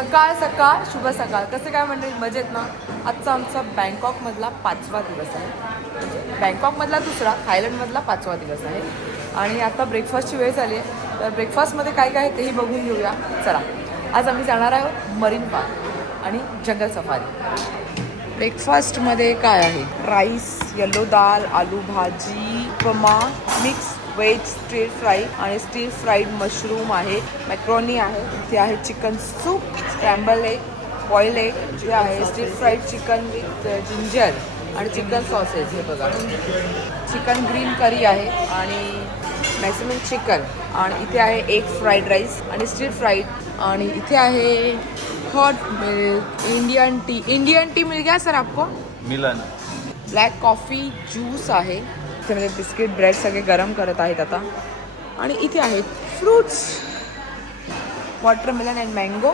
सकाळ सकाळ शुभ सकाळ. कसं काय म्हणते मजेत ना? आजचा आमचा बँकॉकमधला पाचवा दिवस आहे. म्हणजे बँकॉकमधला दुसरा थायलंडमधला पाचवा दिवस आहे. आणि आता ब्रेकफास्टची वेळ झाली आहे. तर ब्रेकफास्टमध्ये काय काय आहे तेही बघून घेऊया. चला आज आम्ही जाणार आहोत मरीन पार्क आणि जंगल सफारी. ब्रेकफास्टमध्ये काय आहे? Rice yellow dal aloo bhaji upma mix veg stir fry आणि स्टीर फ्राईड मशरूम आहे. मॅक्रोनी आहे. इथे आहे chicken soup scramble egg boil egg जे आहे stir fried chicken with ginger आणि चिकन सॉसेस हे बघा. चिकन ग्रीन करी आहे आणि मॅक्सिमम चिकन आणि इथे आहे एग फ्राईड राईस आणि स्ट्रीट फ्राईड आणि इथे आहे hot milk Indian tea Indian tea mill गया सर आपको? मिलन. ब्लॅक कॉफी ज्यूस आहे. त्यामध्ये म्हणजे बिस्किट ब्रेड सगळे गरम करत आहेत आता. आणि इथे आहेत फ्रूट्स वॉटरमेलन अँड मँगो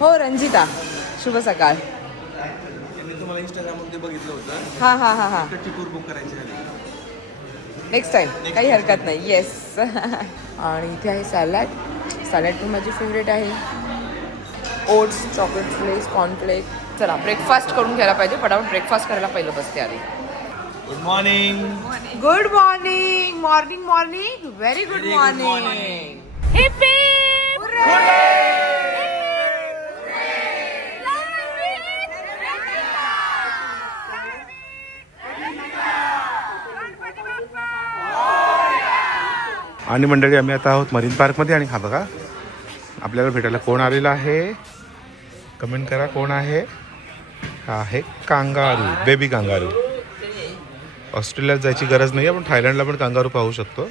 हो रंजिता. शुभ सकाळ. हां हां हां हां. नेक्स्ट टाइम काही हरकत नाही. येस आणि इथे आहे सॅलॅड सॅलॅड पण माझी फेवरेट आहे. ओट्स चॉकलेट फ्लेक्स कॉर्नफ्लेक्स चला ब्रेकफास्ट करून घ्यायला पाहिजे पटापट ब्रेकफास्ट करायला पहिलं बसते आधी. Good morning good morning morning morning very good morning आणि मंडळी आम्ही आता आहोत मरीन पार्कमध्ये आणि हा बघा आपल्याला भेटायला कोण आलेला आहे? कमेंट करा कोण आहे? हा आहे कांगारू बेबी कांगारू. ऑस्ट्रेलियात जायची गरज नाही आहे पण थायलंडला पण कांगारू पाहू शकतो.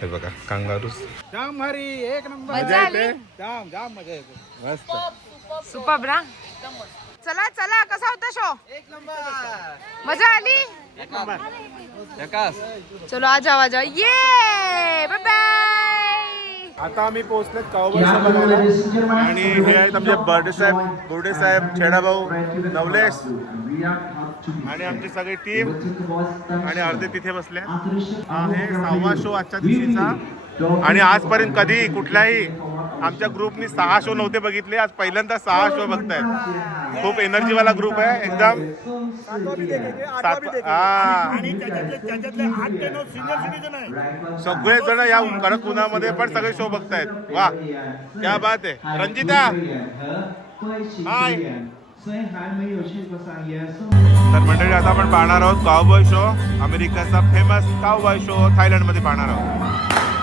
हे बघा कांगारू. जाम भारी एक नंबर. मजा आली. जाम जाम मजा येते. मस्त. Super bro. चला चला कसा होता शो एक नंबर. मजा आली? प्रकाश. चलो आ जाओ आ जाओ ये बाय बाय आता आम्ही पोहोचलेत कावबाईच्या बघायला आणि हे आहेत आमचे बर्डे साहेब बोर्डे साहेब छेडाभाऊ नवलेश. आणि आमची सगळी टीम आणि अर्धे तिथे बसले हा आहे सहावा शो आजच्या दिवशीचा. आणि आजपर्यंत कधी कुठल्याही आमच्या ग्रुपनी सहा शो नव्हते बघितले. आज पहिल्यांदा सहा शो बघतायत. खूप एनर्जीवाला ग्रुप आहे. एकदम हा. सगळे जण या कडक उन्हामध्ये पण सगळे शो बघतायत. वा. क्या बात आहे. रंजिता. हाय तर मंडळी आता आपण पाहणार आहोत कावबॉय शो अमेरिकेचा फेमस कावबॉय शो थायलंडमध्ये पाहणार आहोत.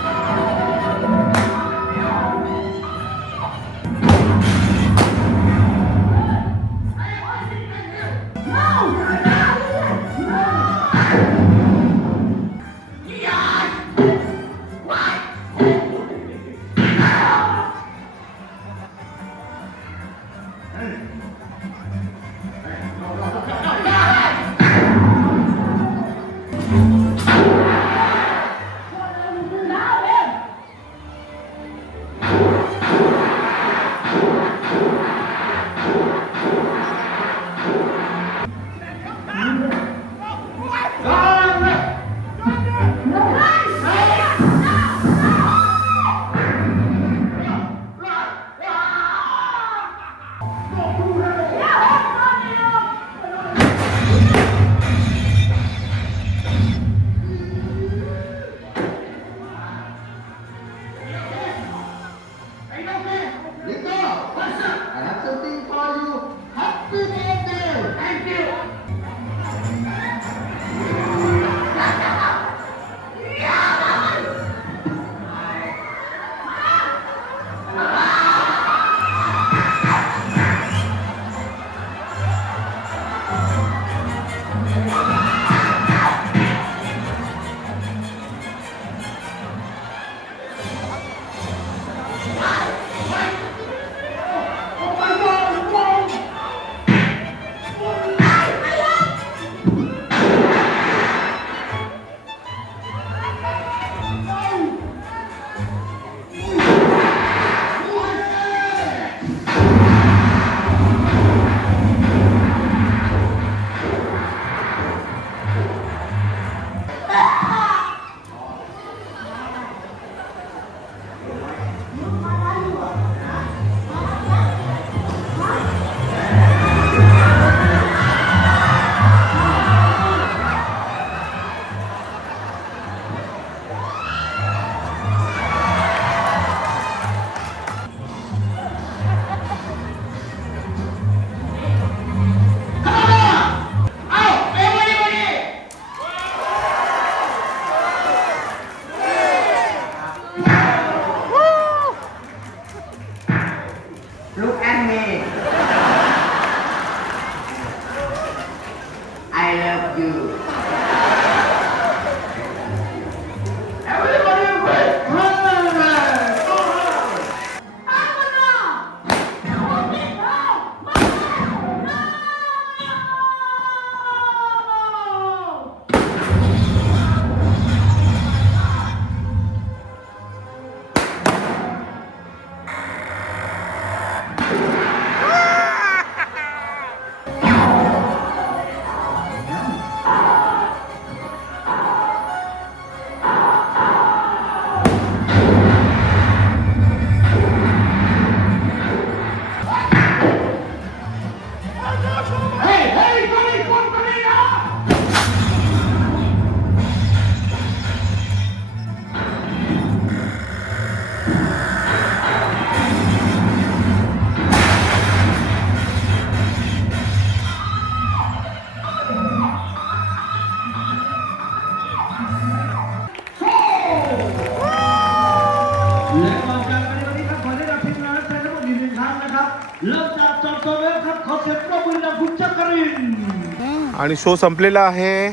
आणि शो संपलेला आहे.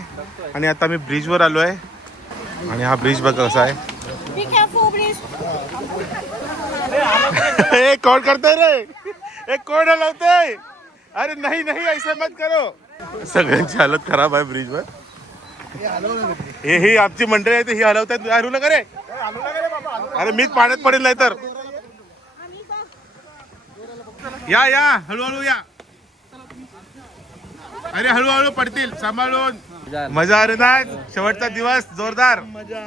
आणि आता मी ब्रिजवर आलो आहे आणि हा ब्रिज बघा कसा आहे. ए कोण करते रे? ए कोण हलवते अरे नाही नाही ऐसे मत करो. सगळ्यांची हालत खराब आहे ब्रिजवर हे ही आमची मंडळी आहे ही हलवतात हरू नका रे. अरे मीच पाण्यात पडेल नाही तर या या हळूहळू या. अरे हळूहळू पडतील सांभाळून. मजा अरुणाज शेवटचा दिवस जोरदार. मजा.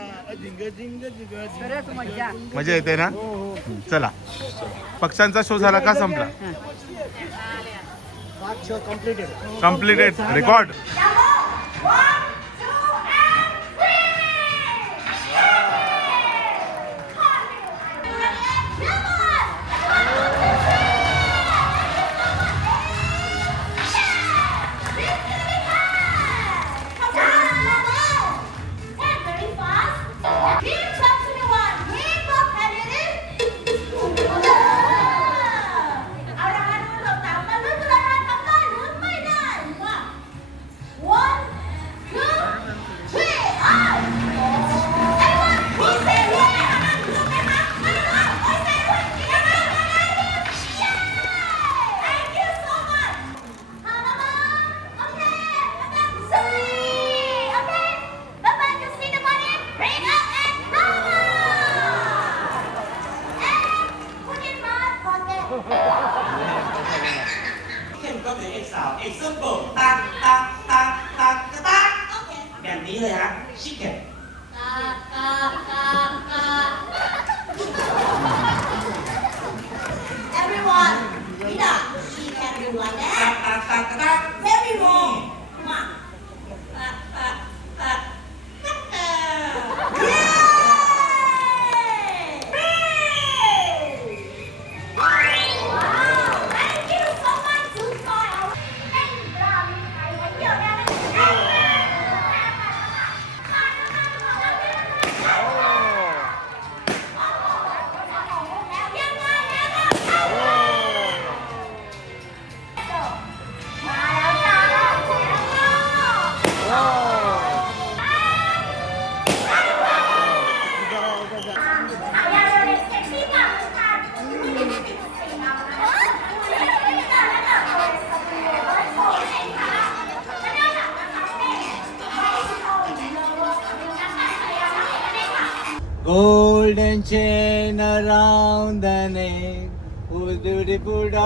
येते ना? चला. पक्ष्यांचा शो झाला का संपला? कम्प्लिटेड रेकॉर्ड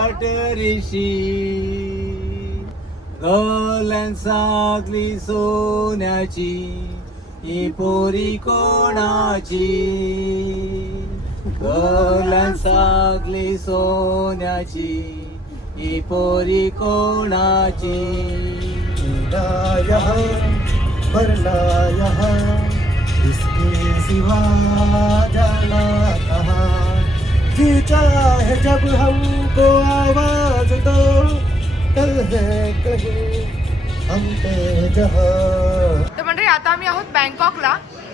पाटरीशी सागली सोन्याची ही पोरी कोणाची? सागली सोन्याची ही पोरी कोणाची? बरलाया शिवा सिवा जाला कहा? खींचा है जब हमको आवाज दो कल है कहीं हम पे जहां। तर मंडळी आता आम्ही आहोत बँकॉकला.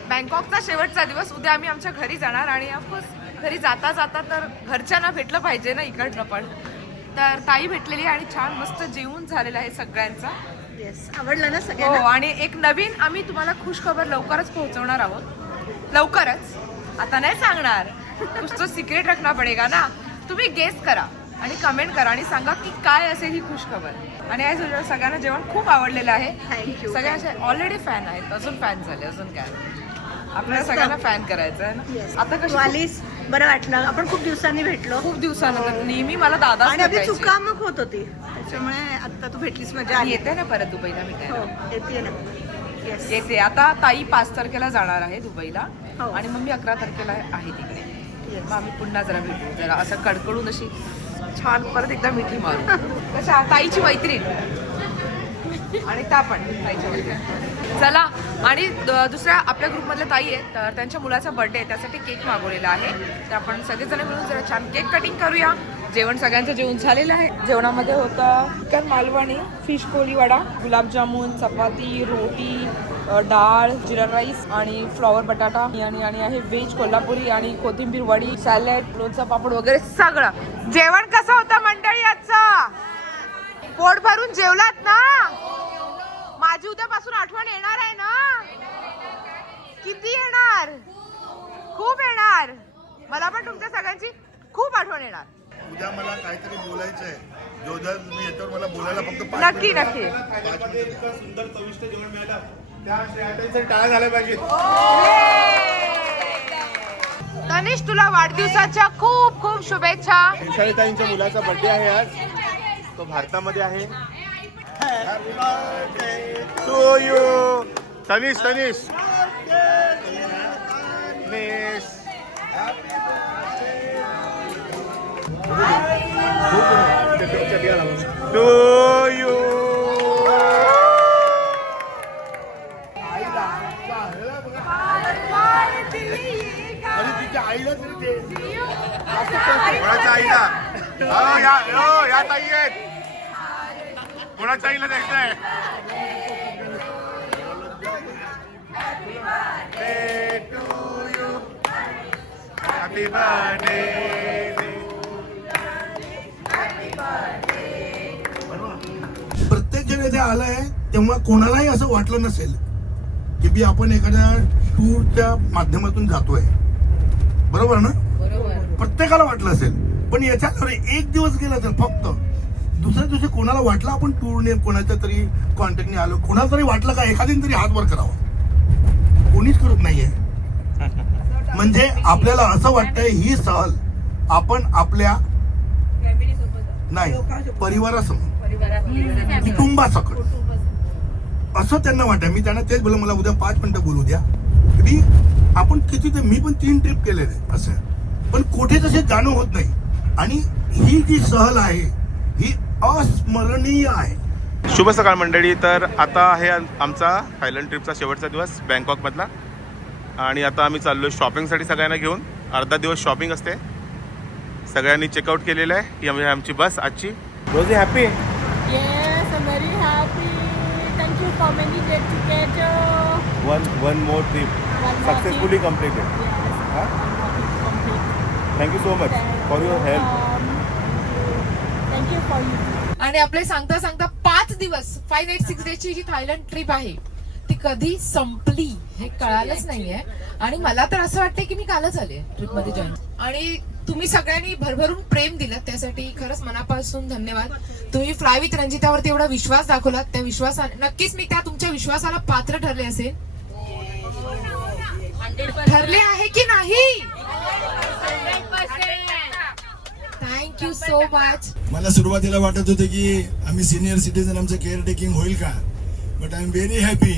बँकॉकचा शेवटचा दिवस. उद्या आम्ही आमच्या घरी जाणार आणि ऑफकोर्स घरी जाता जाता तर घरच्यांना भेटलं पाहिजे ना इकडनं पण. तर ताई भेटलेली आहे आणि छान मस्त जेवून झालेलं आहे सगळ्यांचा. येस आवडलं ना हो आणि एक नवीन आम्ही तुम्हाला खुश खबर लवकरच पोहोचवणार आहोत. लवकरच. आता नाही सांगणार. कुछ तो सिक्रेट रखना पडेगा ना. तुम्ही गेस करा आणि कमेंट करा आणि सांगा की काय असेल ही खुश खबर आणि आज सगळ्यांना जेवण खूप आवडलेलं आहे. सगळ्यांचे ऑलरेडी फॅन आहेत. अजून फॅन झाले अजून काय? आपल्याला सगळ्यांना फॅन करायचं आहे ना आता कशी आलीस? बरं वाटलं. आपण खूप दिवसांनी भेटलो. खूप दिवसानंतर नेहमी मला दादा आणि आपली चुकामक होत होती. त्याच्यामुळे आता तू भेटलीस मजा आली. येते ना परत दुबईला भेटायला हो येते ना. येते. आता ताई पाच तारखेला जाणार आहे दुबईला. हो. आणि मग मी अकरा तारखेला आहे तिकडे. मग आम्ही पुन्हा जरा भेटू. जरा असं कडकडून अशी छान परत एकदा मिठी मारू. कशा? ताईची मैत्रीण. आणि त्या पण ताईच्या मैत्रीण. चला आणि दुसऱ्या आपल्या ग्रुपमधल्या ताई आहेत तर त्यांच्या मुलाचा बर्थडे आहे त्यासाठी केक मागवलेला आहे. तर आपण सगळेजण मिळून जरा छान केक कटिंग करूया. जेवण सगळ्यांचं जेवण झालेलं आहे. जेवणामध्ये होतं chicken Malvani fish Koliwada gulab jamun चपाती रोटी डाळ जिरा राईस आणि फ्लॉवर बटाटा. आणि आणि आहे व्हेज कोल्हापुरी आणि कोथिंबीर वडी सॅलड लोणचा पापड वगैरे सगळं. जेवण कसं होतं मंडळी आजचं? पोट भरून जेवलात ना? माझी उद्यापासून आठवण येणार आहे ना? किती येणार? खूप येणार. मला पण तुमच्या सगळ्यांची खूप आठवण येणार. उद्या मला काहीतरी बोलायचं आहे. जोधर मी याच्यावर मला बोलायला फक्त पाच नक्की मिनिटं- नक्की. इतकं सुंदर चविष्ट जेवण मिळालं. त्या टाळ्या झाल्या पाहिजेत तनिष तुला वाढदिवसाच्या खूप खूप शुभेच्छा. ताईंच्या मुलाचा बर्थडे आहे आज. तो भारतामध्ये आहे. To you Tanish Tanish Tanish to you कोणाच्या आईला हो। या हो या आलाय तेव्हा कोणालाही असं वाटलं नसेल की बी आपण एखाद्या टूरच्या माध्यमातून जातोय. बरोबर ना? प्रत्येकाला वाटलं असेल. पण याच्यात एक दिवस गेला तर फक्त दुसऱ्या दिवशी कोणाला वाटलं आपण टूरने कोणाच्या तरी कॉन्टॅक्टने आलो कोणाला तरी वाटलं का एखाद्याने तरी हात वर करावा? कोणीच करत नाहीये. म्हणजे आपल्याला असं वाटतंय ही सहल आपण आपल्या नाही परिवारासमोर. कुटुंबासकट. असं त्यांना वाटतं. मी त्यांना तेच बोललो मला उद्या पाच मिनिटं बोलू द्या. की आपण किती ते मी पण तीन ट्रिप केलेले असं. पण कुठे तसे जाणं होत नाही. आणि ही जी सहल आहे ही अस्मरणीय आहे. शुभ सकाळ मंडळी. तर आता आहे आम- आमचा थायलंड ट्रिपचा शेवटचा दिवस बँकॉकमधला. आणि आता आम्ही चाललो शॉपिंगसाठी सगळ्यांना घेऊन. अर्धा दिवस शॉपिंग असते. सगळ्यांनी चेकआउट केलेलं आहे. ही आमची बस आजची. रोजी happy you for many days together. One one more trip One more successfully trip. Completed Yes, Huh? one more trip complete. Thank you so much for your help Um, Thank you for you. आणि आपले सांगता सांगता पाच दिवस five eight six डेची जी Thailand trip आहे ती कधी संपली हे कळालंच नाहीये आणि मला तर असं वाटतंय की मी कालच आले ट्रिपमध्ये जॉईन आणि तुम्ही सगळ्यांनी भरभरून प्रेम दिलं. त्यासाठी खरंच मनापासून धन्यवाद. तुम्ही फ्लाय विथ रंजितावरती एवढा विश्वास दाखवला त्या विश्वासा नक्कीच मी त्या तुमच्या विश्वासाला पात्र ठरले असेल. ठरले आहे की नाही? थँक्यू सो मच मला सुरुवातीला वाटत होतं की आम्ही सिनियर सिटीजन आमचं केअर टेकिंग होईल का? But I am very happy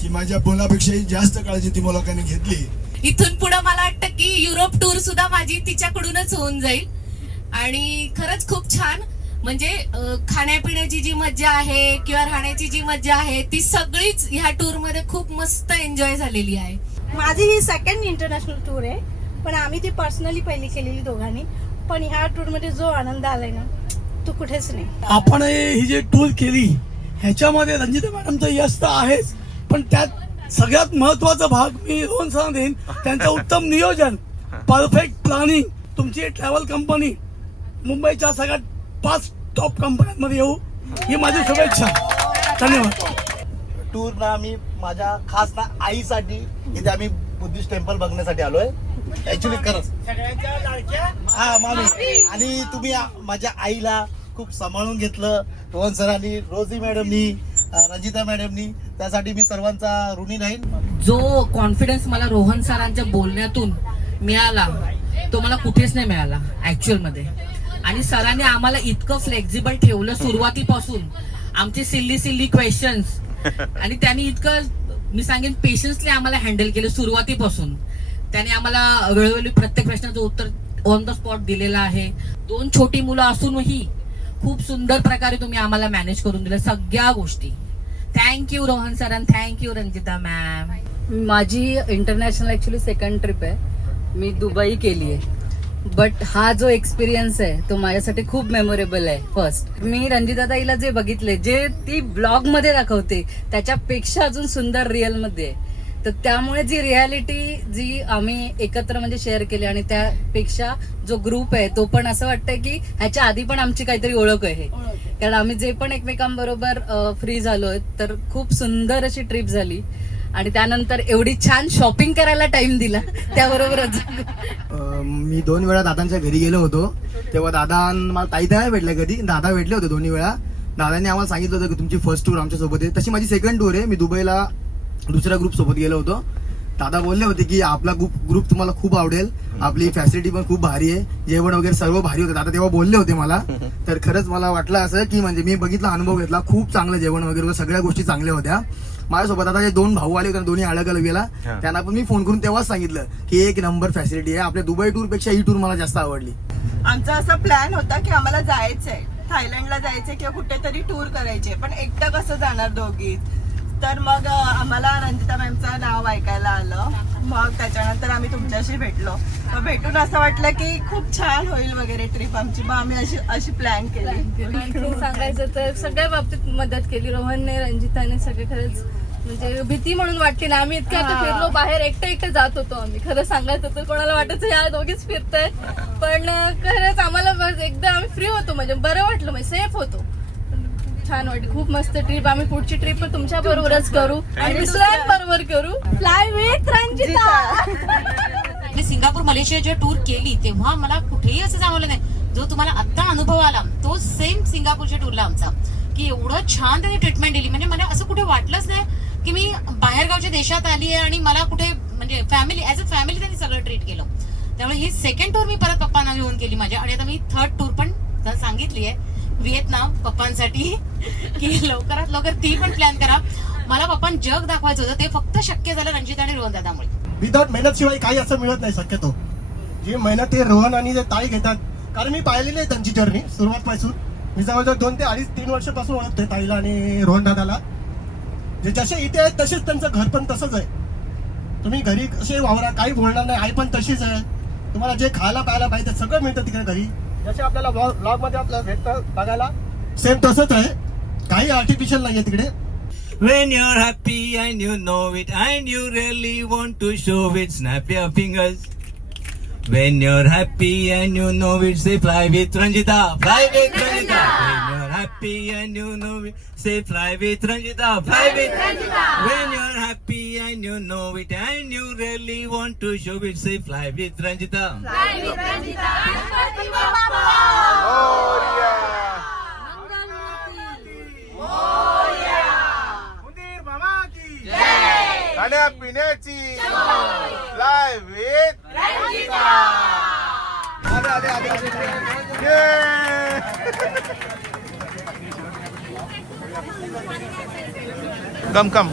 की माझ्या मुलापेक्षाही जास्त काळजी ती मुलाखाने घेतली. इथून पुढे मला वाटतं की युरोप टूर सुद्धा माझी तिच्याकडूनच होऊन जाईल. आणि खरंच खूप छान. म्हणजे खाण्यापिण्याची जी मज्जा आहे किंवा राहण्याची जी मज्जा आहे ती सगळीच ह्या टूरमध्ये खूप मस्त एन्जॉय झालेली आहे. माझी ही सेकंड इंटरनॅशनल टूर आहे. पण आम्ही ती पर्सनली पहिली केलेली दोघांनी. पण ह्या टूरमध्ये जो आनंद आलाय ना तो कुठेच नाही. आपण ही जी टूर केली ह्याच्यामध्ये रंजिता मॅडमचं यश तर आहेच पण त्यात सगळ्यात महत्त्वाचा भाग मी रोहन देईन त्यांचं उत्तम नियोजन परफेक्ट प्लॅनिंग तुमची ट्रॅव्हल कंपनी मुंबईच्या सगळ्यात पाच टॉप कंपन्यांमध्ये येऊ. ही माझी शुभेच्छा. धन्यवाद. टूर ना मी माझ्या खास ना आईसाठी इथे आम्ही बुद्धिस्ट टेम्पल बघण्यासाठी आलोय. ऍक्च्युली खरंच. हा मामी. आणि तुम्ही आ- माझ्या आईला खूप सांभाळून घेतलं. रोहन सरांनी रोजी मॅडमनी रंजिता मॅडमनी. त्यासाठी मी सर्वांचा ऋणी राहीन. जो कॉन्फिडन्स मला रोहन सरांच्या बोलण्यातून मिळाला तो मला कुठेच नाही मिळाला ऍक्च्युअलमध्ये. आणि सरांनी आम्हाला इतकं फ्लेक्झिबल ठेवलं सुरुवातीपासून. आमचे सिल्ली सिल्ली क्वेश्चन्स आणि त्यांनी इतकं मी सांगेन पेशन्सली आम्हाला हँडल केलं सुरुवातीपासून. त्याने आम्हाला वेळोवेळी प्रत्येक प्रश्नाचं उत्तर ऑन द स्पॉट दिलेलं आहे. दोन छोटी मुलं असूनही खूप सुंदर प्रकारे तुम्ही आम्हाला मॅनेज करून दिलं सगळ्या गोष्टी. थँक्यू रोहन सर आणि थँक्यू रंजिता मॅम माझी इंटरनॅशनल ऍक्च्युली सेकंड ट्रिप आहे. मी दुबई केली आहे. बट हा जो एक्सपिरियन्स आहे तो माझ्यासाठी खूप मेमोरेबल आहे फर्स्ट मी रंजिता ताईला जे बघितले जे ती ब्लॉगमध्ये दाखवते त्याच्यापेक्षा अजून सुंदर रिअलमध्ये आहे. तर त्यामुळे जी रियालिटी जी आम्ही एकत्र म्हणजे शेअर केली आणि त्यापेक्षा जो ग्रुप आहे तो पण असं वाटतंय की ह्याच्या आधी पण आमची काहीतरी ओळख आहे. कारण आम्ही जे पण एकमेकांबरोबर फ्री झालोय तर खूप सुंदर अशी ट्रिप झाली. आणि त्यानंतर एवढी छान शॉपिंग करायला टाइम दिला. त्याबरोबरच. मी दोन वेळा दादांच्या घरी गेलो होतो. तेव्हा दादा मला ताई तर नाही भेटल्या कधी. दादा भेटले होते दोन्ही वेळा. दादांनी आम्हाला सांगितलं होतं की तुमची फर्स्ट टूर आमच्यासोबत आहे. तशी माझी सेकंड टूर आहे. मी दुबईला दुसऱ्या ग्रुप सोबत गेलो होतो. दादा बोलले होते की आपला ग्रुप ग्रुप तुम्हाला खूप आवडेल. आपली फॅसिलिटी पण खूप भारी आहे. जेवण वगैरे सर्व भारी होतं. दादा तेव्हा बोलले होते मला. तर खरंच मला वाटलं असं की म्हणजे मी बघितला अनुभव घेतला. खूप चांगलं जेवण वगैरे सगळ्या गोष्टी चांगल्या होत्या. माझ्यासोबत आता जे दोन भाऊ आले होते दोन्ही अलग अलग गेला त्यांना पण मी फोन करून तेव्हाच सांगितलं की एक नंबर फॅसिलिटी आहे. आपल्या दुबई टूरपेक्षा ही टूर मला जास्त आवडली. आमचा असा प्लॅन होता की आम्हाला जायचंय. थायलंडला जायचंय किंवा कुठेतरी टूर करायचे पण एकटं कसं जाणार दोघी? तर मग आम्हाला रंजिता मॅमचं नाव ऐकायला आलं. मग त्याच्यानंतर आम्ही तुमच्याशी भेटलो. मग भेटून असं वाटलं की खूप छान होईल वगैरे ट्रिप आमची. मग आम्ही अशी अशी प्लॅन केली. आणखी सांगायचं तर सगळ्या बाबतीत मदत केली. रोहनने रंजिताने सगळे खरंच म्हणजे भीती म्हणून वाटते ना. आम्ही इतकं आता फिरलो बाहेर एकटं एकटं जात होतो आम्ही. खरं सांगायचं तर कोणाला वाटायचं या दोघीच फिरताय. पण खरंच आम्हाला एकदा आम्ही फ्री होतो. म्हणजे बरं वाटलं म्हणजे सेफ होतो. छान वाटलं. खूप मस्त ट्रिप आम्ही पुढची ट्रिप तुमच्या बरोबरच करू. आणि दुसऱ्यांबरोबर करू. फ्लाय विथ रंजिता मी सिंगापूर मलेशिया जेव्हा टूर केली तेव्हा मला कुठेही असं जाणवलं नाही. जो तुम्हाला आता अनुभव आला तो सेम सिंगापूरच्या टूरला आमचा. की एवढं छान त्यांनी ट्रीटमेंट दिली. म्हणजे मला असं कुठे वाटलंच नाही की मी बाहेरगावच्या देशात आली आहे आणि मला कुठे म्हणजे फॅमिली ऍज अ फॅमिली त्यांनी सगळं ट्रीट केलं. त्यामुळे ही सेकंड टूर मी परत पप्पांना घेऊन केली माझ्या. आणि आता मी थर्ड टूर पण सांगितली आहे. व्हिएतनाम पप्पांसाठी. की लवकरात लवकर ती पण प्लॅन करा. मला पप्पान जग दाखवायचं होतं. ते फक्त शक्य झालं रणजित आणि रोहन दादामुळे विदाउट मेहनत शिवाय काही असं मिळत नाही शक्यतो. जी मेहनत ते रोहन आणि ते ताई घेतात. कारण मी पाहिलेली आहे त्यांची जर्नी सुरुवातपासून. मी जवळजवळ दोन ते अडीच तीन वर्षापासून ओळखतोय ताईला आणि रोहन दादाला जे जसे इथे आहेत तसेच त्यांचं घर पण तसंच आहे. तुम्ही घरी कसे वावरा काही बोलणार नाही. आई पण तशीच आहे. तुम्हाला जे खायला प्यायला पाहिजे सगळं मिळतं तिकडे घरी. जसे आपल्याला ब्लॉगमध्ये आपल्याला भेटतं बघायला सेम तसंच आहे काही आर्टिफिशियल नाहीये तिकडे When you're happy and you know it and you really want to show it, snap your fingers. When you're happy and you know it, say fly with Ranjita, fly with Ranjita. When you're happy and you know it, say fly with Ranjita, fly with Ranjita. When you're happy and you know it and you really want to show it, say fly with Ranjita. खाण्यापिण्याची fly with come. Come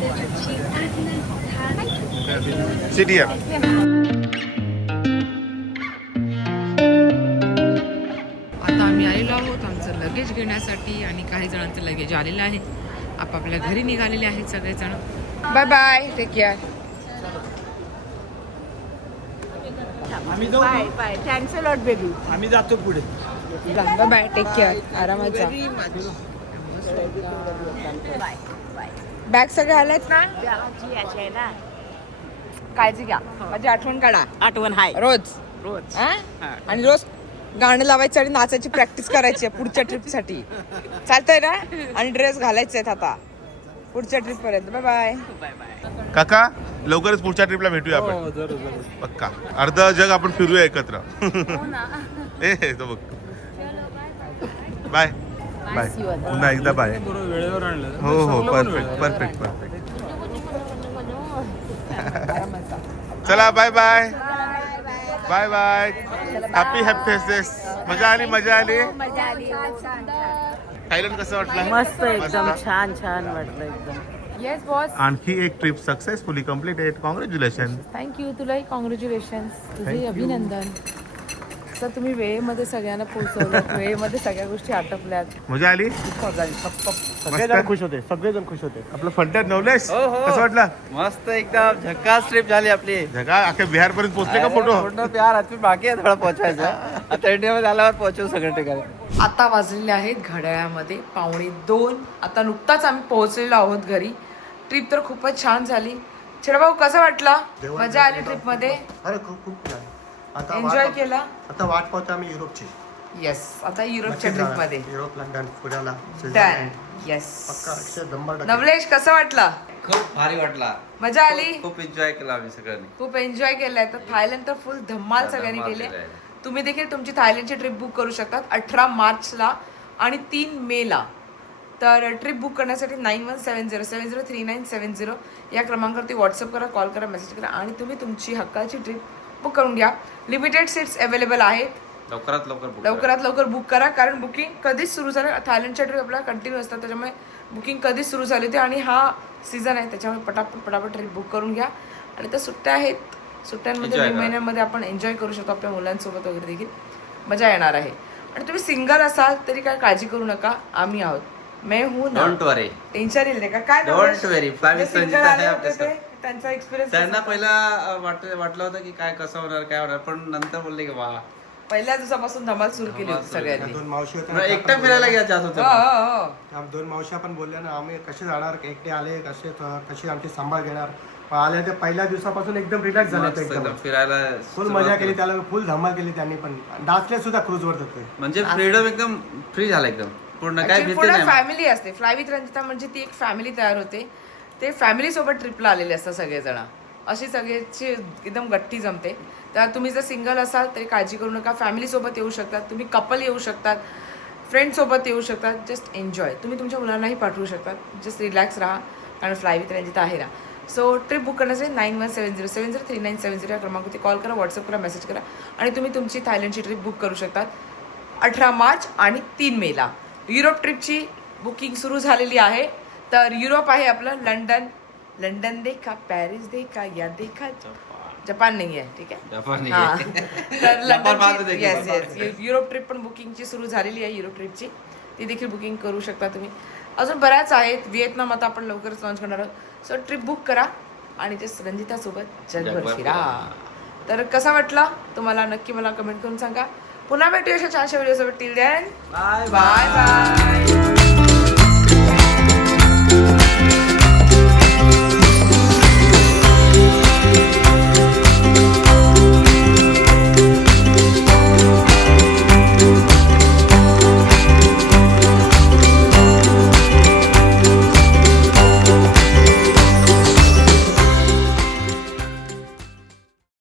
city आता आम्ही आलेलो आहोत. आमचं luggage घेण्यासाठी आणि काही जणांचं लगेज आलेलं आहे. आपापल्या घरी निघालेले आहेत सगळेजण. Bye bye take care bye bye thanks a lot baby आम्ही जातो पुढे. बाय बाय टेक केअर आरामात जा बॅग सगळे आलेत ना? काळजी घ्या. माझी आठवण काढा. आठवण हाय. रोज. रोज. आणि रोज गाणं लावायचं आणि नाचायची प्रॅक्टिस करायची आहे पुढच्या ट्रिपसाठी चालतंय ना? आणि ड्रेस घालायचे आहेत आता. पुढच्या ट्रिप पर्यंत. बाय बाय काका लवकरच पुढच्या ट्रिपला भेटूया आपण. पक्का. अर्ध जग आपण फिरूया एकत्र. ए हे तो बघ. बाय बाय पुन्हा एकदा बाय हो हो परफेक्ट परफेक्ट परफेक्ट चला bye bye bye bye happy happy मजा आली मजा आली. थायलंड कसं वाटलं? मस्त एकदम छान छान वाटलं एकदम. येस बॉस आणखी एक trip successfully completed congratulation thank you तुलाही कॉंग्रॅच्युलेशन तुझे अभिनंदन. सर तुम्ही वेळेमध्ये सगळ्यांना पोहोचवलं. वेळेमध्ये सगळ्या गोष्टी आटपल्यात. मजा आली? सगळेजण खुश होते सगळेजण खुश होते. आपलं फंटर नवलेश कसं वाटलं? मस्त एकदम. झकास ट्रिप झाली आपली. जगा अख्या बिहार पर्यंत पोहोचले का फोटो पूर्ण प्यार अजून बाकी आहे थोडा पोहोचायचा आता इंडियामध्ये आल्यावर पोहोचू सगळ्या ठिकाणी. आता वाजलेले आहेत घड्याळामध्ये पावणे दोन. आता नुकताच आम्ही पोहोचलेलो आहोत घरी. ट्रिप तर खूपच छान झाली. भाऊ कसं वाटलं? मजा आली ट्रिपमध्ये अरे खूप खूप छान. आता एन्जॉय वाट- केला? आता वाट पाहतो आम्ही युरोपची. येस आता युरोपच्या ट्रिपमध्ये युरोप लंडन पुण्याला येस नवलेश कसं वाटलं? खूप भारी वाटला. मजा आली? खूप एन्जॉय केला आम्ही सगळ्यांनी. खूप एन्जॉय केलंय. तर थायलंड तर फुल धम्माल सगळ्यांनी केली. तुम्ही देखील तुमची थायलंडची ट्रिप बुक करू शकतात अठरा मार्चला आणि तीन मेला. तर ट्रिप बुक करण्यासाठी nine one seven zero seven zero three nine seven zero या क्रमांकावरती व्हॉट्सअप करा कॉल करा मेसेज करा आणि तुम्ही तुमची हक्काची ट्रिप बुक करून घ्या. लिमिटेड सीट्स अवेलेबल आहेत. लवकरात लवकर. लवकरात लवकर बुक करा कारण बुकिंग कधीच सुरू झालं थायलंडच्या ट्रिप आपल्याला कंटिन्यू असतात त्याच्यामुळे बुकिंग कधीच सुरू झाली होती आणि हा सीझन आहे त्याच्यामुळे पटापट पटापट ट्रिप बुक करून घ्या. आणि त्या सुट्ट्या आहेत. सुट्ट्यांमध्ये मे. महिन्यामध्ये आपण एन्जॉय करू शकतो आपल्या मुलांसोबत वगैरे देखील. मजा येणार आहे. आणि तुम्ही सिंगल असाल तरी काय काळजी करू नका. आम्ही आहोत. मैं हूं ना. डोंट वरी टेन्शन येईल नाही का? काय आले होते आपल्या ते, त्यांचा एक्सपिरियन्स त्यांना पहिला वाट वाटलं होतं की काय कसं होणार काय होणार पण नंतर बोलले की वा पहिल्या दिवसापासून धमाल सुरू केली होती सगळ्यांनी. दोन मावशी होत्या एकटा फिरायला घ्या जात हो होतं हो हो आम- दोन मावशी आपण बोलल्या ना आम्ही कसे जाणार? एकटे आले कसे कशी आमची सांभाळ घेणार? आल्या त्या पहिल्या दिवसापासून एकदम रिलॅक्स झाले मस्त एकदम. एकदम फिरायला फुल सुरुवात मजा केली. केली. त्याला फुल धमाल केली त्यांनी पण. डासले सुद्धा क्रूजवर जातोय. म्हणजे फ्रीडम एकदम फ्री झाला एकदम. पूर्ण काय Actually भीती पूर्ण नाही फॅमिली असते. फ्लाय विथ रंजिता म्हणजे ती एक फॅमिली तयार होते. ते फॅमिली सोबत ट्रिपला आलेले असतात सगळेजण. अशी सगळ्याची एकदम गट्टी जमते. तर तुम्ही जर सिंगल असाल तरी काळजी करू नका. फॅमिली सोबत येऊ शकतात. तुम्ही कपल येऊ शकतात. फ्रेंड सोबत येऊ शकतात. जस्ट एन्जॉय तुम्ही तुमच्या मुलांनाही पाठवू शकतात. जस्ट रिलॅक्स राहा. कारण फ्लाय विथ रंजिता आहे ना. सो ट्रिप बुक करण्यासाठी nine one seven zero seven zero three nine seven zero या क्रमांकावरती कॉल करा व्हॉट्सअप करा मेसेज करा आणि तुम्ही तुमची थायलंडची ट्रिप बुक करू शकतात अठरा मार्च आणि तीन मेला युरोप ट्रिपची बुकिंग सुरू झालेली आहे. तर युरोप आहे आपलं लंडन. लंडन देखा पॅरिस देखा या देखा. जपान. नाही आहे ठीक आहे? हा. तर देखील. येस येस युरोप ट्रिप पण बुकिंगची सुरू झालेली आहे युरोप ट्रिपची ती देखील बुकिंग करू शकता तुम्ही. अजून बऱ्याच आहेत. व्हिएतनाम आता आपण लवकरच लॉन्च करणार आहोत. सो ट्रिप बुक करा आणि जस्ट रंजितासोबत जगभर जगभर फिरा. तर कसा वाटला? तुम्हाला नक्की मला कमेंट करून सांगा. पुन्हा भेटूया अशा छानशा व्हिडिओसोबत till then bye bye bye